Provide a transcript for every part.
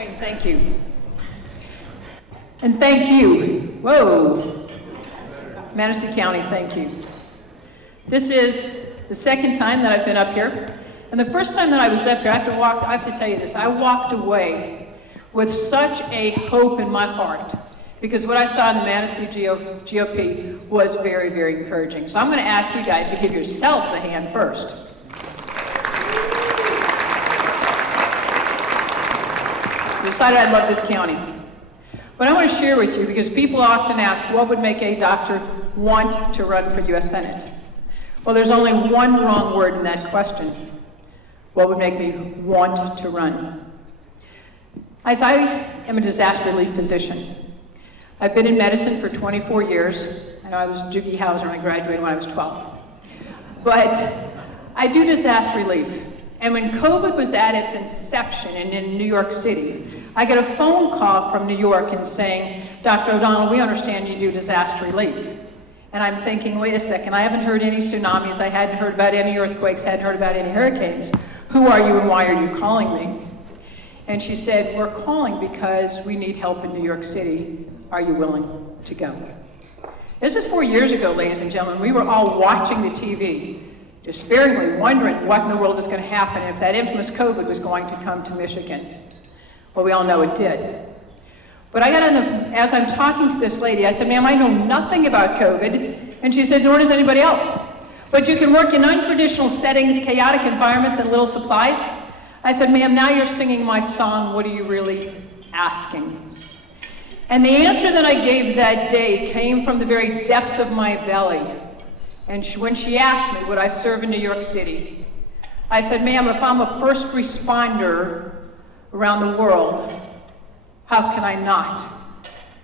Okay, thank you. And thank you. Whoa. Madison County, thank you. This is the second time that I've been up here. And the first time that I was up here, I have to tell you this, I walked away with such a hope in my heart because what I saw in the Madison GOP was very, very encouraging. So I'm going to ask you guys to give yourselves a hand first. So I decided I love this county. But I want to share with you because people often ask what would make a doctor want to run for U.S. Senate? Well, there's only one wrong word in that question. What would make me want to run? As I am a disaster relief physician, I've been in medicine for 24 years. I know I was Doogie Howser when I graduated when I was 12. But I do disaster relief. And when COVID was at its inception and in New York City, I get a phone call from New York and saying, Dr. O'Donnell, we understand you do disaster relief. And I'm thinking, wait a second, I haven't heard any tsunamis, I hadn't heard about any earthquakes, hadn't heard about any hurricanes. Who are you and why are you calling me? And she said, we're calling because we need help in New York City. Are you willing to go? This was 4 years ago, ladies and gentlemen. We were all watching the TV, despairingly wondering what in the world is going to happen if that infamous COVID was going to come to Michigan. Well, we all know it did. But I got on as I'm talking to this lady, I said, ma'am, I know nothing about COVID. And she said, nor does anybody else. But you can work in untraditional settings, chaotic environments, and little supplies. I said, ma'am, now you're singing my song. What are you really asking? And the answer that I gave that day came from the very depths of my belly. And when she asked me, would I serve in New York City? I said, ma'am, if I'm a first responder around the world, how can I not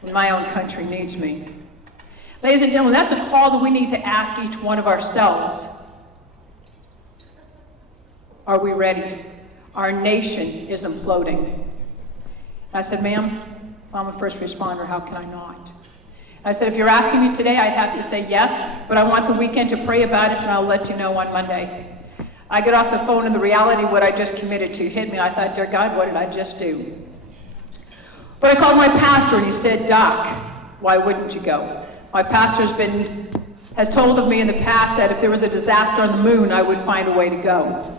when my own country needs me? Ladies and gentlemen, that's a call that we need to ask each one of ourselves. Are we ready? Our nation is imploding. I said, ma'am, if I'm a first responder, how can I not? I said, if you're asking me today, I'd have to say yes, but I want the weekend to pray about it, and I'll let you know on Monday. I get off the phone, and the reality of what I just committed to hit me. I thought, dear God, what did I just do? But I called my pastor, and he said, Doc, why wouldn't you go? My pastor has told of me in the past that if there was a disaster on the moon, I would find a way to go.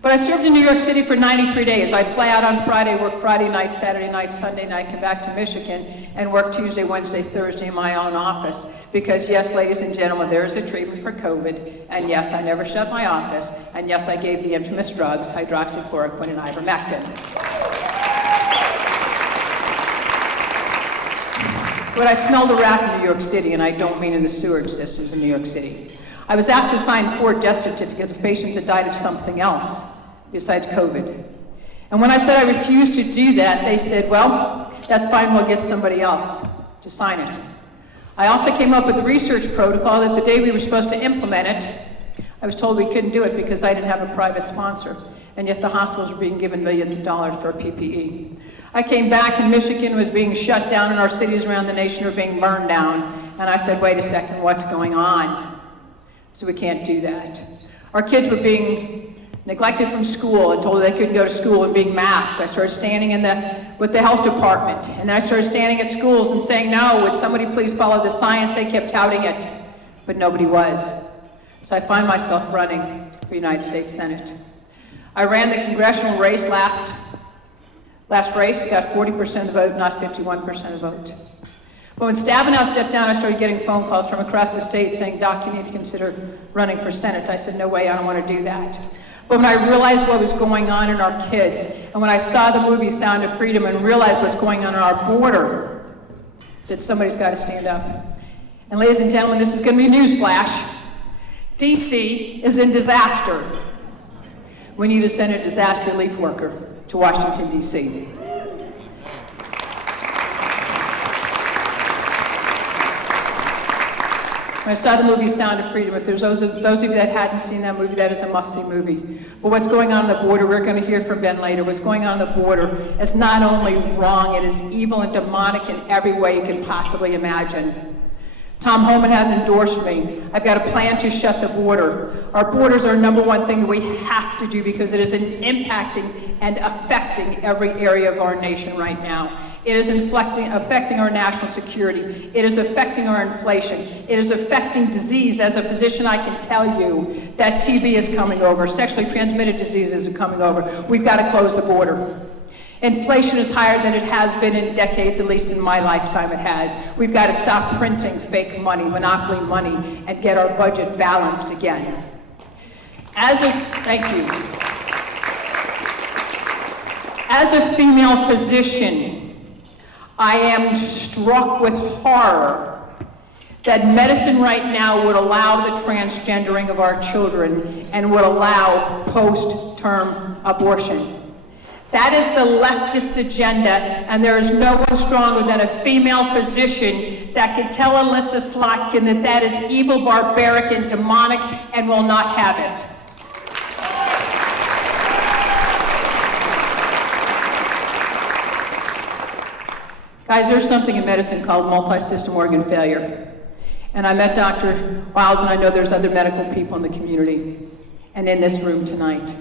But I served in New York City for 93 days. I'd fly out on Friday, work Friday night, Saturday night, Sunday night, come back to Michigan, and work Tuesday, Wednesday, Thursday in my own office. Because yes, ladies and gentlemen, there is a treatment for COVID, and yes, I never shut my office, and yes, I gave the infamous drugs, hydroxychloroquine and ivermectin. But I smelled a rat in New York City, and I don't mean in the sewage systems in New York City. I was asked to sign 4 death certificates of patients that died of something else besides COVID. And when I said I refused to do that, they said, well, that's fine, we'll get somebody else to sign it. I also came up with a research protocol that the day we were supposed to implement it, I was told we couldn't do it because I didn't have a private sponsor, and yet the hospitals were being given millions of dollars for PPE. I came back and Michigan was being shut down and our cities around the nation were being burned down. And I said, wait a second, what's going on? So we can't do that. Our kids were being neglected from school and told they couldn't go to school and being masked. I started standing with the health department. And then I started standing at schools and saying, no, would somebody please follow the science? They kept touting it, but nobody was. So I find myself running for United States Senate. I ran the congressional race last race, got 40% of the vote, not 51% of the vote. But when Stabenow stepped down, I started getting phone calls from across the state saying, Doc, you need to consider running for Senate. I said, no way, I don't want to do that. But when I realized what was going on in our kids, and when I saw the movie Sound of Freedom and realized what's going on our border, I said, somebody's got to stand up. And ladies and gentlemen, this is going to be a news flash. DC is in disaster. We need to send a disaster relief worker to Washington, D.C. When I saw the movie Sound of Freedom, if there's those of you that hadn't seen that movie, that is a must-see movie. But what's going on the border, we're going to hear from Ben later, what's going on the border is not only wrong, it is evil and demonic in every way you can possibly imagine. Tom Homan has endorsed me. I've got a plan to shut the border. Our borders are number one thing that we have to do because it is impacting and affecting every area of our nation right now. It is affecting our national security. It is affecting our inflation. It is affecting disease. As a physician, I can tell you that TB is coming over. Sexually transmitted diseases are coming over. We've got to close the border. Inflation is higher than it has been in decades, at least in my lifetime it has. We've got to stop printing fake money, monopoly money, and get our budget balanced again. Thank you. As a female physician, I am struck with horror that medicine right now would allow the transgendering of our children and would allow post-term abortion. That is the leftist agenda, and there is no one stronger than a female physician that can tell Alyssa Slotkin that that is evil, barbaric, and demonic, and will not have it. Guys, there's something in medicine called multi-system organ failure. And I met Dr. Wiles, and I know there's other medical people in the community and in this room tonight.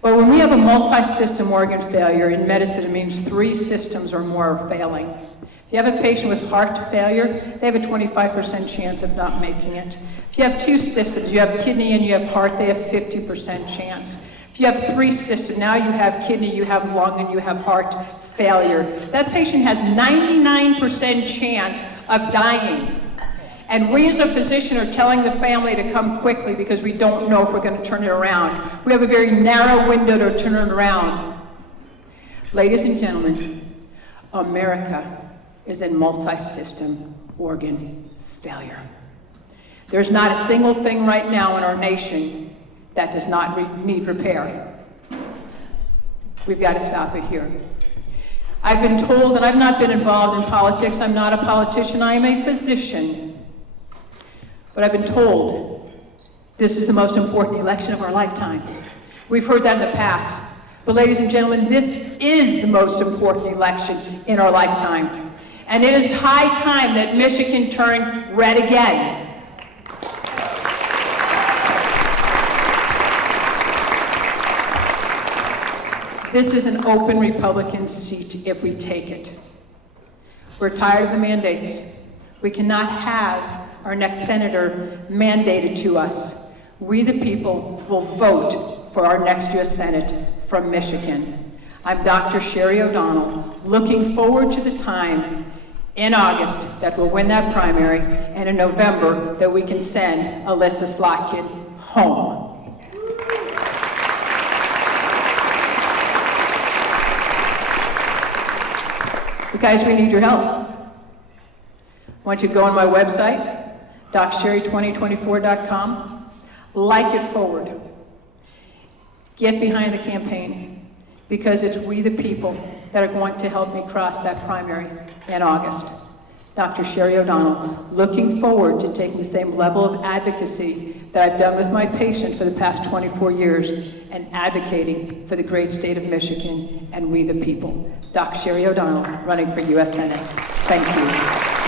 But when we have a multi-system organ failure in medicine, it means 3 systems or more are failing. If you have a patient with heart failure, they have a 25% chance of not making it. If you have 2 systems, you have kidney and you have heart, they have 50% chance. If you have 3 systems, now you have kidney, you have lung, and you have heart failure. That patient has 99% chance of dying. And we as a physician are telling the family to come quickly because we don't know if we're going to turn it around. We have a very narrow window to turn it around. Ladies and gentlemen, America is in multi-system organ failure. There's not a single thing right now in our nation that does not need repair. We've got to stop it here. I've been told, and I've not been involved in politics, I'm not a politician, I am a physician. But I've been told this is the most important election of our lifetime. We've heard that in the past. But ladies and gentlemen, this is the most important election in our lifetime. And it is high time that Michigan turn red again. This is an open Republican seat if we take it. We're tired of the mandates. We cannot have our next senator mandated to us. We the people will vote for our next U.S. Senate from Michigan. I'm Dr. Sherry O'Donnell, looking forward to the time in August that we'll win that primary, and in November that we can send Alyssa Slotkin home. But guys, we need your help. I want you to go on my website, DocSherry2024.com, like it forward. Get behind the campaign, because it's we the people that are going to help me cross that primary in August. Dr. Sherry O'Donnell, looking forward to taking the same level of advocacy that I've done with my patient for the past 24 years and advocating for the great state of Michigan and we the people. Doc Sherry O'Donnell, running for U.S. Senate. Thank you.